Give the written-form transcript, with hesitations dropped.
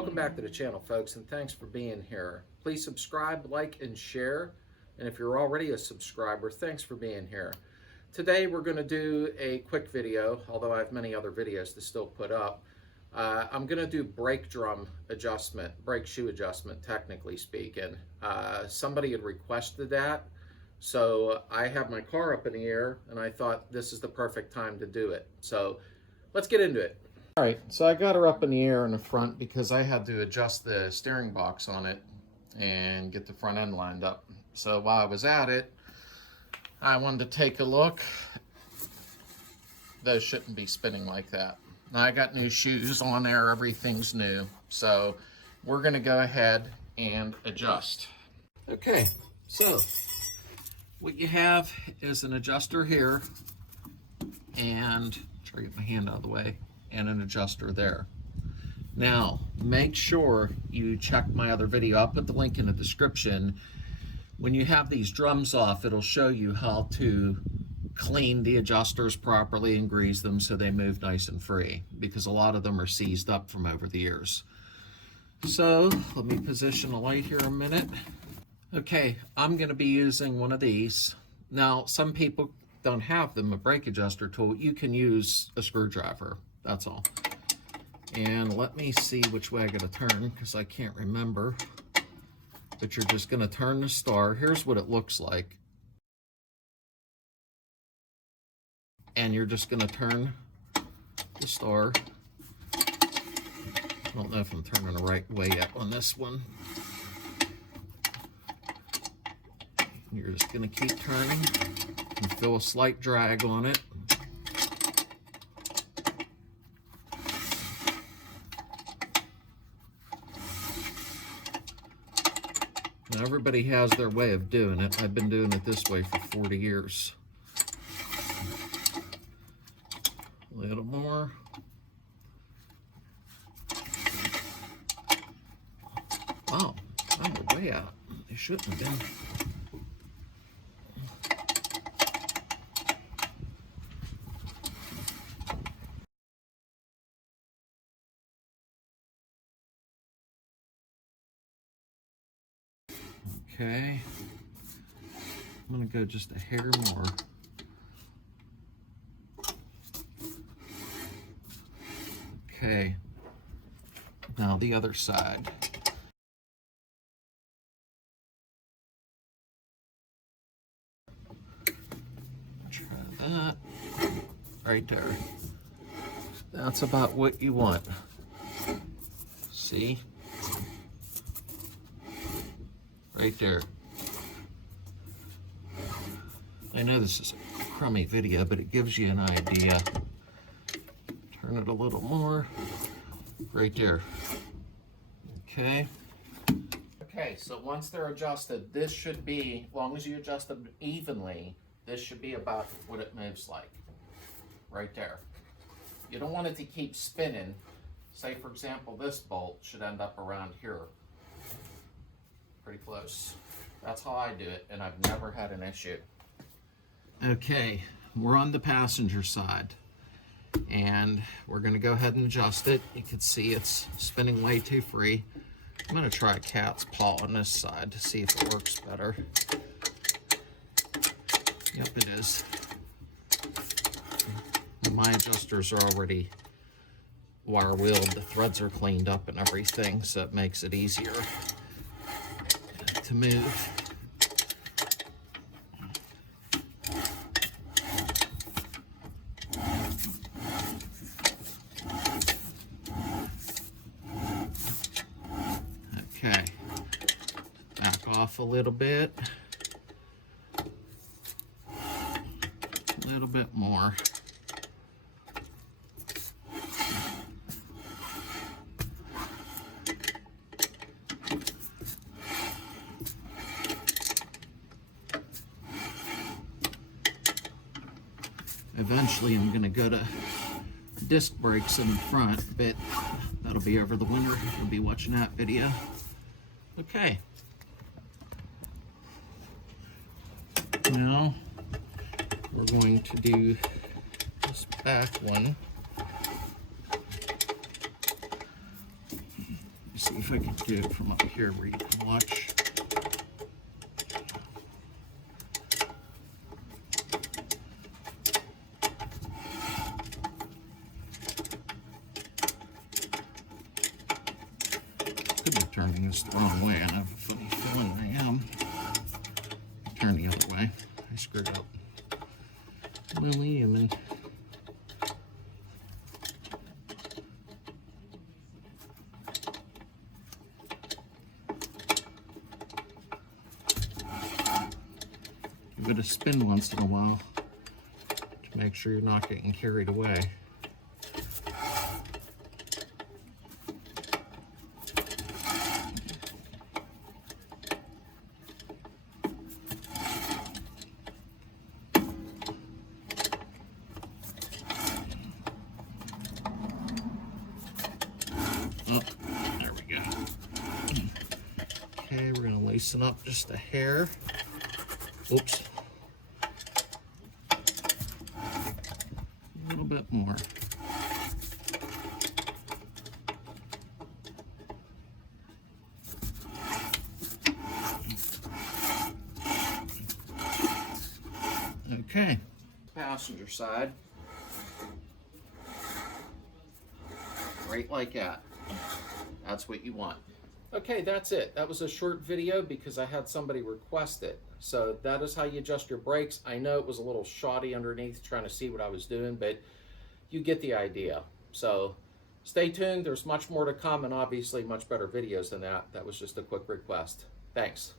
Welcome back to the channel, folks, and thanks for being here. Please subscribe, like, and share. And if you're already a subscriber, thanks for being here. Today we're going to do a quick video, although I have many other videos to still put up. I'm going to do brake drum adjustment, brake shoe adjustment, technically speaking. Somebody had requested that, so I have my car up in the air, and I thought this is the perfect time to do it. So let's get into it. All right, so I got her up in the air in the front because I had to adjust the steering box on it and get the front end lined up. So while I was at it, I wanted to take a look. Those shouldn't be spinning like that. Now I got new shoes on there, everything's new. So we're gonna go ahead and adjust. Okay, so what you have is an adjuster here, and try to get my hand out of the way, and an adjuster there. Now, make sure you check my other video. I'll put the link in the description. When you have these drums off, it'll show you how to clean the adjusters properly and grease them so they move nice and free, because a lot of them are seized up from over the years. So let me position the light here a minute. Okay, I'm going to be using one of these. Now, some people don't have them, a brake adjuster tool. You can use a screwdriver, that's all. And let me see which way I gotta turn, because I can't remember. But you're just gonna turn the star. Here's what it looks like. And you're just gonna turn the star. I don't know if I'm turning the right way yet on this one. You're just gonna keep turning and feel a slight drag on it. Now everybody has their way of doing it. I've been doing it this way for 40 years. A little more. Oh, I'm way out. It shouldn't have been. Okay, I'm gonna go just a hair more. Okay, now the other side. Try that, right there. That's about what you want. See? Right there. I know this is a crummy video, but it gives you an idea. Turn it a little more. Right there. Okay. Okay, so once they're adjusted, this should be, as long as you adjust them evenly, this should be about what it moves like. Right there. You don't want it to keep spinning. Say, for example, this bolt should end up around here. Pretty close. That's how I do it, and I've never had an issue. Okay, we're on the passenger side, and we're going to go ahead and adjust it. You can see it's spinning way too free. I'm going to try a cat's paw on this side to see if it works better. Yep, it is. My adjusters are already wire wheeled. The threads are cleaned up and everything, so it makes it easier to move. Okay, back off a little bit, a little bit more. Eventually I'm going to go to disc brakes in the front, but that'll be over the winter. You'll be watching that video. Okay. Now we're going to do this back one. if I can do it from up here where you can watch. Could be turning this the wrong way. I have a funny feeling I am. Turn the other way. I screwed up. William and give it a spin once in a while to make sure you're not getting carried away. Oh, there we go. Okay, we're gonna loosen up just a hair. Oops. A little bit more. Okay. Passenger side. Right like that. That's what you want. Okay, that's it. That was a short video because I had somebody request it. So that is how you adjust your brakes. I know it was a little shoddy underneath trying to see what I was doing, but you get the idea. So stay tuned. There's much more to come and obviously much better videos than that. That was just a quick request. Thanks.